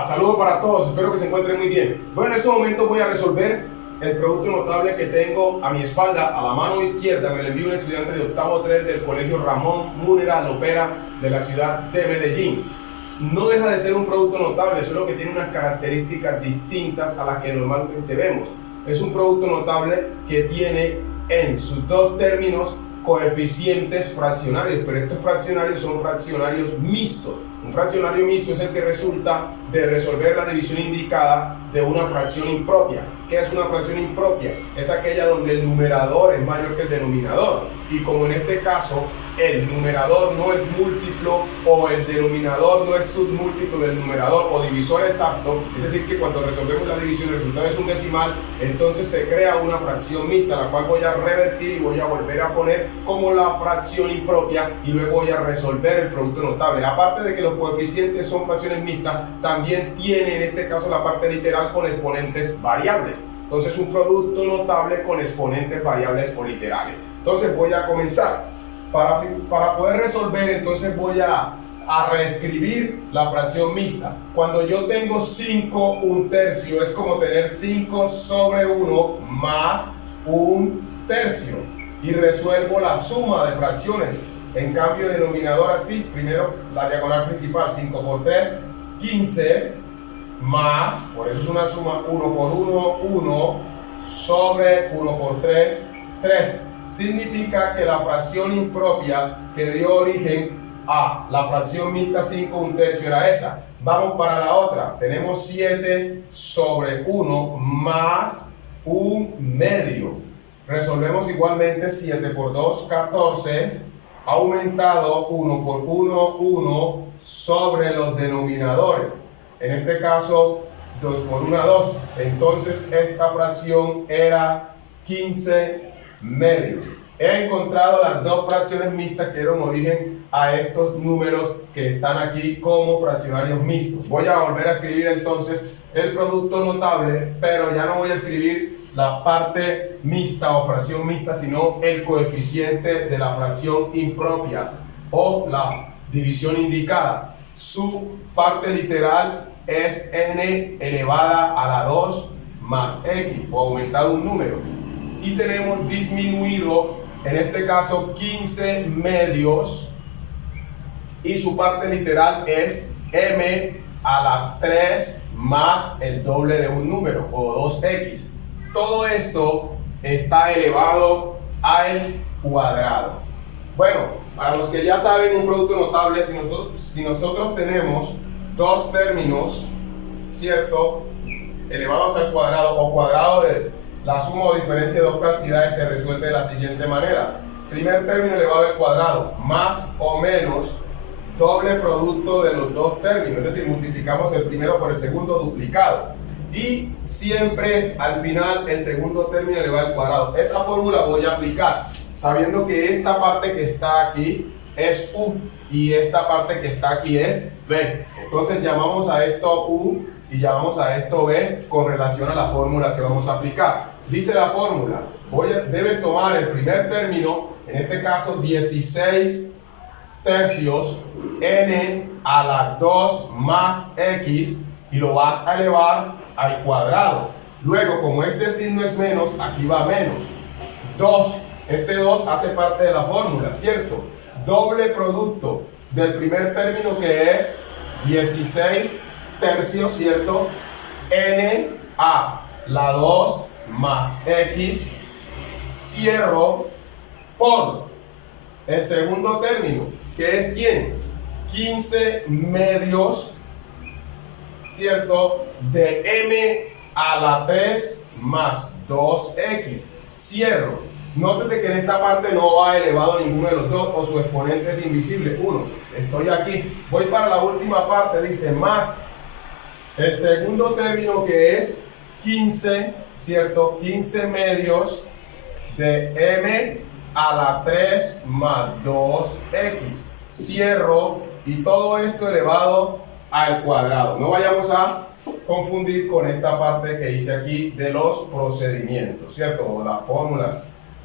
Hola, saludos para todos, espero que se encuentren muy bien. Bueno, en este momento voy a resolver el producto notable que tengo a mi espalda, a la mano izquierda. Me lo envió un estudiante de octavo 3 del colegio Ramón Múnera Lopera de la ciudad de Medellín. No deja de ser un producto notable, solo que tiene unas características distintas a las que normalmente vemos. Es un producto notable que tiene en sus dos términos coeficientes fraccionarios, pero estos fraccionarios son fraccionarios mixtos. Un fraccionario mixto es el que resulta de resolver la división indicada de una fracción impropia. ¿Qué es una fracción impropia? Es aquella donde el numerador es mayor que el denominador. Y como en este caso el numerador no es múltiplo o el denominador no es submúltiplo del numerador o divisor exacto, es decir que cuando resolvemos la división el resultado es un decimal, entonces se crea una fracción mixta, la cual voy a revertir y voy a volver a poner como la fracción impropia y luego voy a resolver el producto notable. Aparte de que los coeficientes son fracciones mixtas, también tiene en este caso la parte literal con exponentes variables. Entonces un producto notable con exponentes variables o literales. Entonces voy a comenzar. Para poder resolver, entonces voy a reescribir la fracción mixta. Cuando yo tengo 5 1/3, es como tener 5 sobre 1 más 1/3. Y resuelvo la suma de fracciones. En cambio, denominador así, primero la diagonal principal, 5 por 3, 15, más, por eso es una suma, 1 por 1, 1, sobre 1 por 3, 3. Significa que la fracción impropia que dio origen a la fracción mixta 5 1/3 era esa. Vamos para la otra. Tenemos 7 sobre 1 más 1/2. Resolvemos igualmente 7 por 2, 14. Aumentado 1 por 1, 1 sobre los denominadores. En este caso, 2 por 1, 2. Entonces esta fracción era 15 medios. He encontrado las dos fracciones mixtas que dieron origen a estos números que están aquí como fraccionarios mixtos. Voy a volver a escribir entonces el producto notable, pero ya no voy a escribir la parte mixta o fracción mixta, sino el coeficiente de la fracción impropia o la división indicada. Su parte literal es n elevada a la 2 más x, o aumentado un número. Y tenemos disminuido, en este caso, 15 medios, y su parte literal es m a la 3 más el doble de un número, o 2x. Todo esto está elevado al cuadrado. Bueno, para los que ya saben un producto notable, si nosotros tenemos dos términos, ¿cierto?, elevados al cuadrado o cuadrado de la suma o diferencia de dos cantidades, se resuelve de la siguiente manera. Primer término elevado al cuadrado, más o menos doble producto de los dos términos, es decir, multiplicamos el primero por el segundo duplicado. Y siempre al final el segundo término elevado al cuadrado. Esa fórmula voy a aplicar, sabiendo que esta parte que está aquí es u y esta parte que está aquí es b. Entonces llamamos a esto u y llamamos a esto b con relación a la fórmula que vamos a aplicar. Dice la fórmula, debes tomar el primer término, en este caso 16 tercios, n a la 2 más x, y lo vas a elevar al cuadrado. Luego, como este signo es menos, aquí va menos. 2, este 2 hace parte de la fórmula, ¿cierto? Doble producto del primer término, que es 16 tercios, ¿cierto? N a la 2 más x, cierro por el segundo término, que es ¿quién? 15 medios, ¿cierto?, de m a la 3 más 2x, cierro. Nótese que en esta parte no va elevado ninguno de los dos, o su exponente es invisible, 1. Estoy aquí. Voy para la última parte, dice más el segundo término, que es 15, ¿cierto? 15 medios de m a la 3 más 2x. Cierro, y todo esto elevado al cuadrado. No vayamos a confundir con esta parte que hice aquí de los procedimientos, ¿cierto? O las fórmulas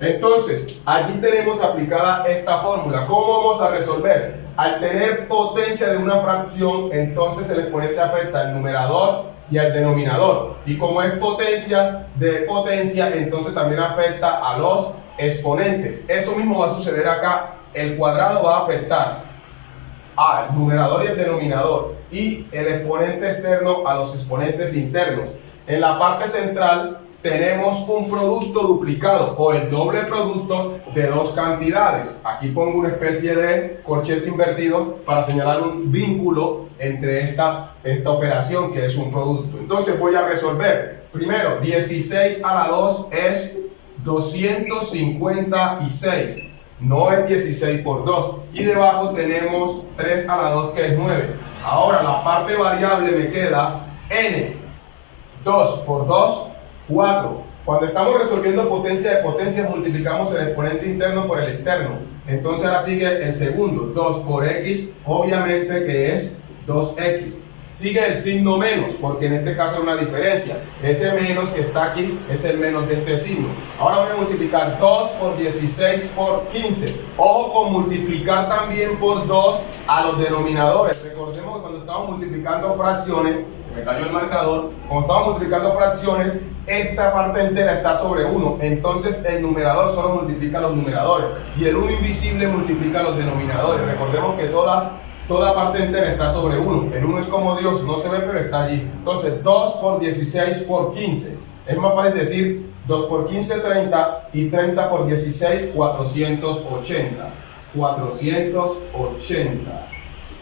Entonces, allí tenemos aplicada esta fórmula. ¿Cómo vamos a resolver? Al tener potencia de una fracción, entonces el exponente afecta al numerador y al denominador. Y como es potencia de potencia, entonces también afecta a los exponentes. Eso mismo va a suceder acá. El cuadrado va a afectar al numerador y el denominador, y el exponente externo a los exponentes internos. En la parte central tenemos un producto duplicado o el doble producto de dos cantidades. Aquí pongo una especie de corchete invertido para señalar un vínculo entre esta operación que es un producto. Entonces voy a resolver. Primero, 16 a la 2 es 256. No es 16 por 2. Y debajo tenemos 3 a la 2 que es 9. Ahora la parte variable me queda n. 2 por 2, 4. Cuando estamos resolviendo potencia de potencias, multiplicamos el exponente interno por el externo. Entonces ahora sigue el segundo, 2 por x, obviamente que es 2x. Sigue el signo menos, porque en este caso hay una diferencia. Ese menos que está aquí es el menos de este signo. Ahora voy a multiplicar 2 por 16 por 15. Ojo con multiplicar también por 2 a los denominadores. Recordemos que cuando estamos multiplicando fracciones, se me cayó el marcador, cuando estamos multiplicando fracciones, esta parte entera está sobre 1. Entonces el numerador solo multiplica los numeradores. Y el 1 invisible multiplica los denominadores. Recordemos que toda parte entera está sobre 1. El 1 es como Dios, no se ve pero está allí. Entonces 2 por 16 por 15. Es más fácil decir 2 por 15, 30, y 30 por 16, 480. 480.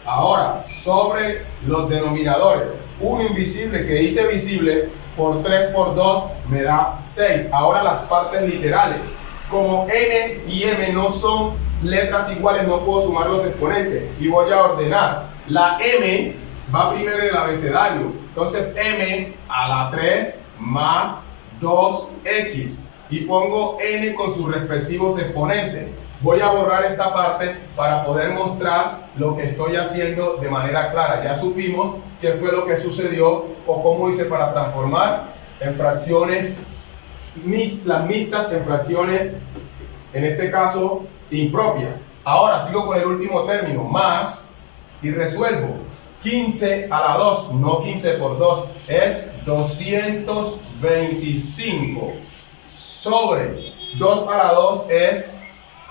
Ahora, sobre los denominadores. 1 invisible que hice visible por 3 por 2 me da 6. Ahora las partes literales. Como n y m no son letras iguales, no puedo sumar los exponentes y voy a ordenar. La m va primero en el abecedario, entonces m a la 3 más 2x y pongo n con sus respectivos exponentes. Voy a borrar esta parte para poder mostrar lo que estoy haciendo de manera clara. Ya supimos qué fue lo que sucedió o cómo hice para transformar en fracciones las mixtas en fracciones, en este caso impropias. Ahora sigo con el último término, más, y resuelvo. 15 a la 2, no 15 por 2, es 225. Sobre 2 a la 2 es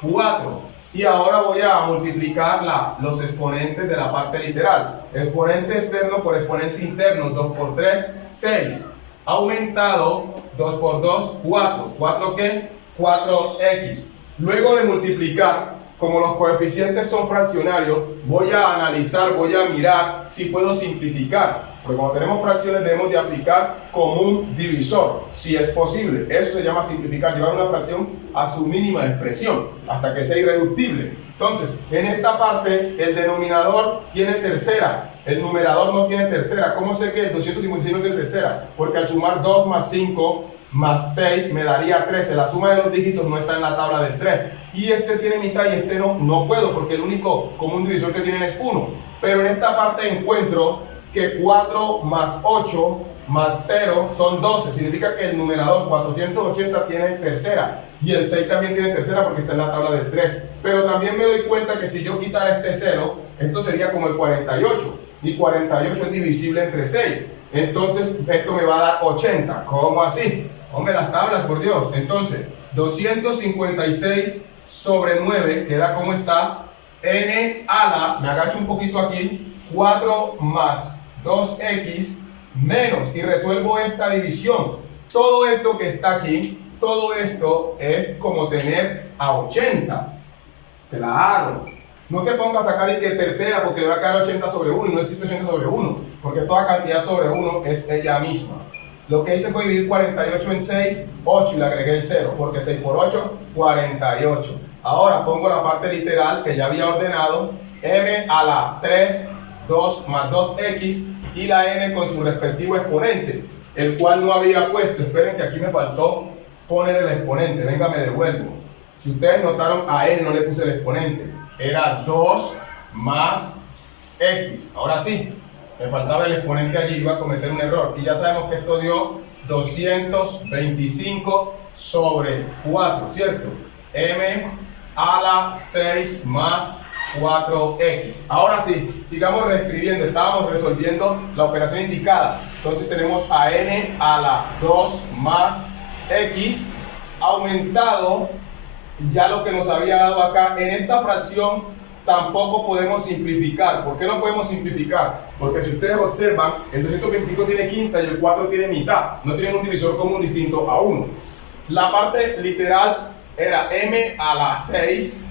4. Y ahora voy a multiplicar los exponentes de la parte literal. Exponente externo por exponente interno, 2 por 3, 6. Aumentado, 2 por 2, 4. ¿4 qué? 4x. Luego de multiplicar, como los coeficientes son fraccionarios, voy a analizar, voy a mirar si puedo simplificar. Porque cuando tenemos fracciones debemos de aplicar común divisor, si es posible. Eso se llama simplificar, llevar una fracción a su mínima expresión, hasta que sea irreductible. Entonces, en esta parte, el denominador tiene tercera, el numerador no tiene tercera. ¿Cómo sé que el 256 no tiene tercera? Porque al sumar 2 más 5 más 6 me daría 13. La suma de los dígitos no está en la tabla del 3. Y este tiene mitad y este no puedo, porque el único común divisor que tienen es 1. Pero en esta parte encuentro que 4 más 8 más 0 son 12. Significa que el numerador 480 tiene tercera. Y el 6 también tiene tercera porque está en la tabla del 3. Pero también me doy cuenta que si yo quitara este 0, esto sería como el 48. Y 48 es divisible entre 6. Entonces esto me va a dar 80. ¿Cómo así? Hombre, las tablas, por Dios. Entonces, 256 sobre 9 queda como está. N a la, me agacho un poquito aquí, 4 más 2x menos, y resuelvo esta división. Todo esto que está aquí, todo esto es como tener a 80. Claro. No se ponga a sacar y que tercera porque le va a quedar 80 sobre 1 y no existe 80 sobre 1, porque toda cantidad sobre 1 es ella misma. Lo que hice fue dividir 48 en 6, 8 y le agregué el 0, porque 6 por 8, 48. Ahora pongo la parte literal que ya había ordenado, m a la 3, 2 más 2x y la n con su respectivo exponente, el cual no había puesto. Esperen que aquí me faltó poner el exponente, venga, me devuelvo. Si ustedes notaron, a n no le puse el exponente, era 2 más x. Ahora sí, me faltaba el exponente allí, iba a cometer un error. Y ya sabemos que esto dio 225 sobre 4, ¿cierto? M a la 6 más 4x. Ahora sí, sigamos reescribiendo. Estábamos resolviendo la operación indicada. Entonces tenemos a n a la 2 más x aumentado ya lo que nos había dado acá. En esta fracción tampoco podemos simplificar. ¿Por qué no podemos simplificar? Porque si ustedes observan, el 225 tiene quinta y el 4 tiene mitad. No tienen un divisor común distinto a 1. La parte literal era m a la 6,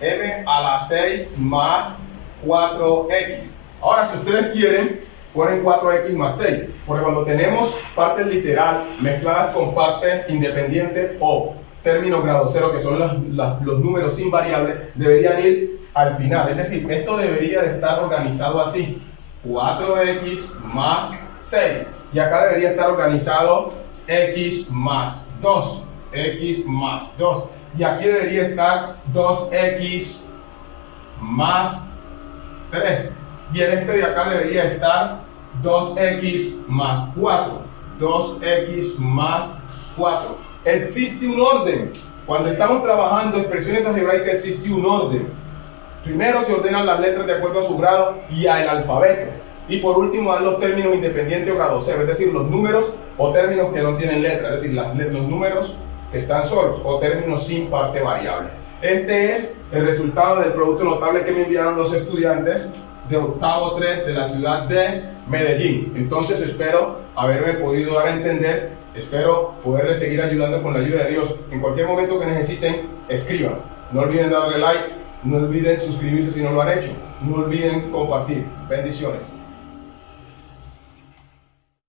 m a la 6 más 4x. Ahora, si ustedes quieren, ponen 4x más 6, porque cuando tenemos parte literal mezcladas con parte independiente o términos grado cero, que son los números sin variable, deberían ir al final. Es decir, esto debería de estar organizado así: 4x más 6. Y acá debería estar organizado x más 2. X más 2. Y aquí debería estar 2x más 3. Y en este de acá debería estar 2x más 4. 2x más 4. Existe un orden. Cuando estamos trabajando expresiones algebraicas existe un orden. Primero se ordenan las letras de acuerdo a su grado y al alfabeto. Y por último dan los términos independientes o grado cero, es decir, los números o términos que no tienen letra, es decir, los números que están solos o términos sin parte variable. Este es el resultado del producto notable que me enviaron los estudiantes de octavo 3 de la ciudad de Medellín. Entonces espero haberme podido dar a entender, espero poderles seguir ayudando con la ayuda de Dios. En cualquier momento que necesiten, escriban. No olviden darle like, no olviden suscribirse si no lo han hecho, no olviden compartir. Bendiciones.